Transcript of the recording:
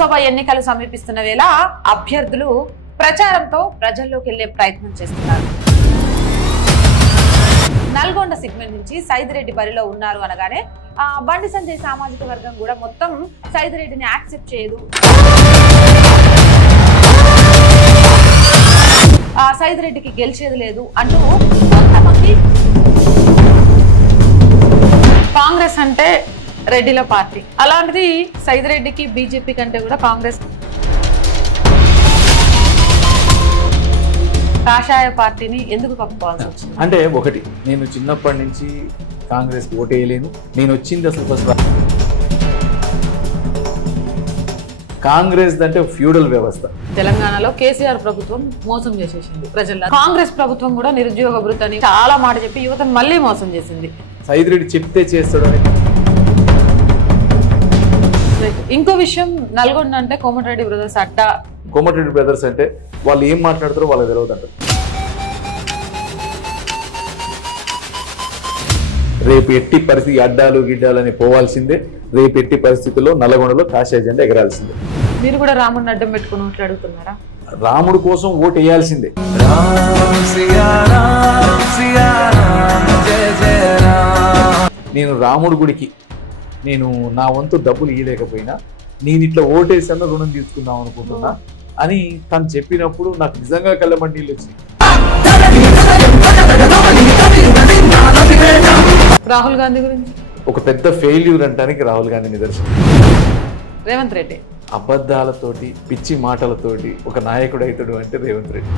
లోక్సభ ఎన్నికలు సమీపిస్తున్న వేళ అభ్యర్థులు ప్రచారంతో ప్రజల్లోకి వెళ్లే ప్రయత్నం చేస్తున్నారు. నల్గొండ సెగ్మెంట్ నుంచి సైదిరెడ్డి బరిలో ఉన్నారు అనగానే బండి సంజయ్ సామాజిక వర్గం కూడా మొత్తం సైదిరెడ్డిని యాక్సెప్ట్ చేయదు, సైదిరెడ్డికి గెలిచేది లేదు అంటూ కొంతమంది కాంగ్రెస్ అంటే రెడ్డిల పార్టీ, అలాంటిది సైదిరెడ్డికి బీజేపీ కంటే కూడా కాంగ్రెస్ కాషాయ పార్టీని ఎందుకు కప్పుకోవాల్సి వచ్చింది? అంటే ఒకటి, నేను చిన్నప్పటి నుంచి కాంగ్రెస్ ఓటేయలేను. నేను వచ్చింది అసలు ఫస్ట్ కాంగ్రెస్ అంటే ఫ్యూడల్ వ్యవస్థ. తెలంగాణలో కేసీఆర్ ప్రభుత్వం మోసం చేసేసింది ప్రజల్లో. కాంగ్రెస్ ప్రభుత్వం కూడా నిరుద్యోగ భృతని చాలా మాట చెప్పి యువతను మళ్ళీ మోసం చేసింది. సైదిరెడ్డి చెప్తే చేస్తాడని. ఇంకో విషయం, నల్గొండ అంటే కోమటిరెడ్డి బ్రదర్స్ అడ్డా. కోమటిరెడ్డి బ్రదర్స్ అంటే వాళ్ళు ఏం మాట్లాడతారో వాళ్ళకి తెలియదు అంటారు. రేపు ఎట్టి పరిస్థితి అడ్డాలు గిడ్డాలని పోవాల్సిందే. రేపు ఎట్టి పరిస్థితుల్లో నల్లగొండలో కాషాయ జెండా ఎగరాల్సిందే. మీరు కూడా రాముడిని అడ్డం పెట్టుకుని ఓట్లు అడుగుతున్నారా? రాముడు కోసం ఓటు వేయాల్సిందే. నేను రాముడి గుడికి నేను నా వంతు డబ్బులు ఇవ్వలేకపోయినా నేను ఇట్లా ఓటేసన్న రుణం తీసుకుందాం అనుకుంటున్నా అని తను చెప్పినప్పుడు నాకు నిజంగా కళ్ళమంటి నీళ్ళు వచ్చింది. రాహుల్ గాంధీ గురించి ఒక పెద్ద ఫెయిల్యూర్ అంటానికి రాహుల్ గాంధీ నిదర్శనం. రేవంత్ రెడ్డి అబద్ధాలతోటి పిచ్చి మాటలతోటి ఒక నాయకుడు అవుతాడు అంటే రేవంత్ రెడ్డి.